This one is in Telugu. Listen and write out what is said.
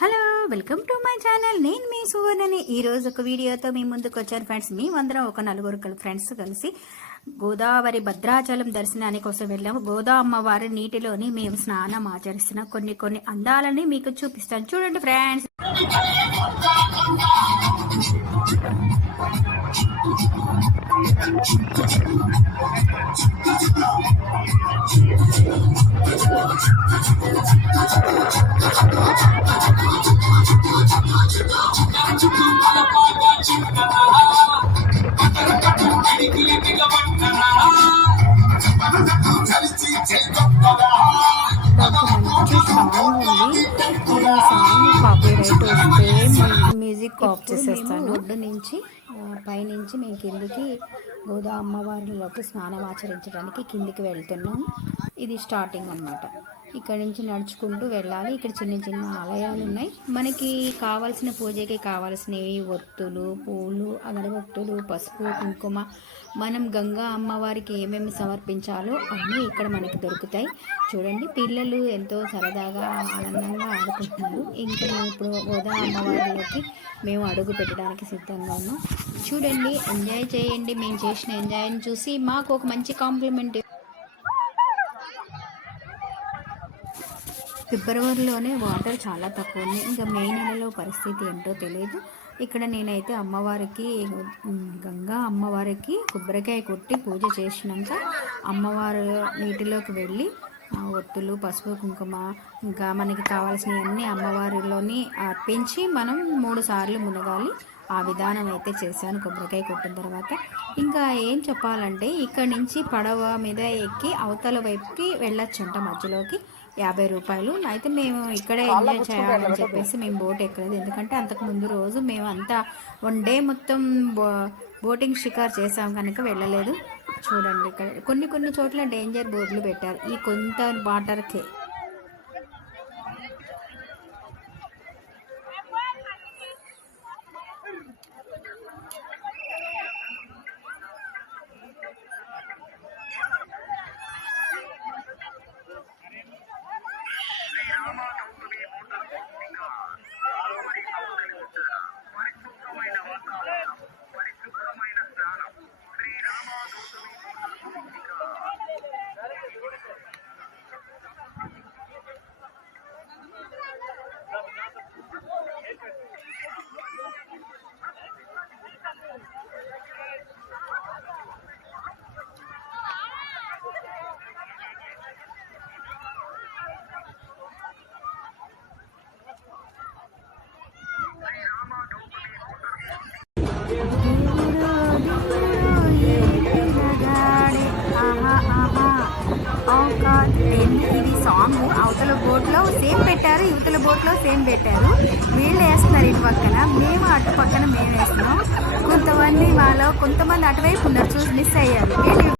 Hello, welcome to my channel. నేను మీ సువర్ణని. ఈరోజు ఒక వీడియోతో మీ ముందుకు వచ్చాను ఫ్రెండ్స్. మేమందరం ఒక నలుగురు ఫ్రెండ్స్ కలిసి గోదావరి భద్రాచలం దర్శనానికి కోసం వెళ్ళాము. గోదా అమ్మవారి నీటిలోని మేము స్నానం ఆచరిస్తున్న కొన్ని అందాలని మీకు చూపిస్తాను. చూడండి ఫ్రెండ్స్. మ్యూజిక్ ఆఫ్ చేసేస్తాను. ఒడ్డు నుంచి పైనుంచి మేము కిందికి గోదా అమ్మవారిలోకి స్నానం ఆచరించడానికి కిందికి వెళ్తున్నాం. ఇది స్టార్టింగ్ అన్నమాట. ఇక్కడ నుంచి నడుచుకుంటూ వెళ్ళాలి. ఇక్కడ చిన్న చిన్న ఆలయాలు ఉన్నాయి. మనకి కావాల్సిన పూజకి కావాల్సినవి ఒత్తులు, పూలు, అగరబత్తులు, పసుపు, కుంకుమ, మనం గంగా అమ్మవారికి ఏమేమి సమర్పించాలో అన్నీ ఇక్కడ మనకి దొరుకుతాయి. చూడండి, పిల్లలు ఎంతో సరదాగా ఆనందంగా ఆడుకుంటున్నారు. ఇంకా మేము ఇప్పుడు గోదా అమ్మవారిలోకి మేము అడుగు పెట్టడానికి సిద్ధంగా ఉన్నాం. చూడండి, ఎంజాయ్ చేయండి. మేము చేసిన ఎంజాయ్ని చూసి మాకు ఒక మంచి కాంప్లిమెంట్. ఫిబ్రవరిలోనే వాటర్ చాలా తక్కువ ఉంది. ఇంకా మే నెలలో పరిస్థితి ఏంటో తెలియదు. ఇక్కడ నేనైతే అమ్మవారికి, గంగా అమ్మవారికి కొబ్బరికాయ కొట్టి పూజ చేసినాక అమ్మవారు నీటిలోకి వెళ్ళి ఒత్తులు, పసుపు, కుంకుమ, ఇంకా మనకి కావాల్సినవన్నీ అమ్మవారిలోని అర్పించి మనం 3 సార్లు మునగాలి. ఆ విధానం అయితే చేశాను కొబ్బరికాయ కొట్టిన తర్వాత. ఇంకా ఏం చెప్పాలంటే, ఇక్కడ నుంచి పడవ మీద ఎక్కి అవతల వైపుకి వెళ్ళొచ్చంట. మధ్యలోకి 50 రూపాయలు. అయితే మేము ఇక్కడే ఎంజాయ్ చేయాలని చెప్పేసి మేము బోట్ ఎక్కలేదు. ఎందుకంటే అంతకుముందు రోజు మేము అంతా 1 డే మొత్తం బోటింగ్ షికార్ చేసాం కనుక వెళ్ళలేదు. చూడండి, ఇక్కడ కొన్ని చోట్ల డేంజర్ బోర్డులు పెట్టారు ఈ కొంత వాటర్కే. ఇది సాంగ్ అవతల బోట్లో సేమ్ పెట్టారు, యువతల బోట్లో సేమ్ పెట్టారు. వీళ్ళు వేస్తున్నారు ఇటు పక్కన, మేము అటు పక్కన మేము వేస్తున్నాం. కొంతమంది మాలో కొంతమంది అటువైపు ఉన్నారు, చూసి మిస్ అయ్యారు.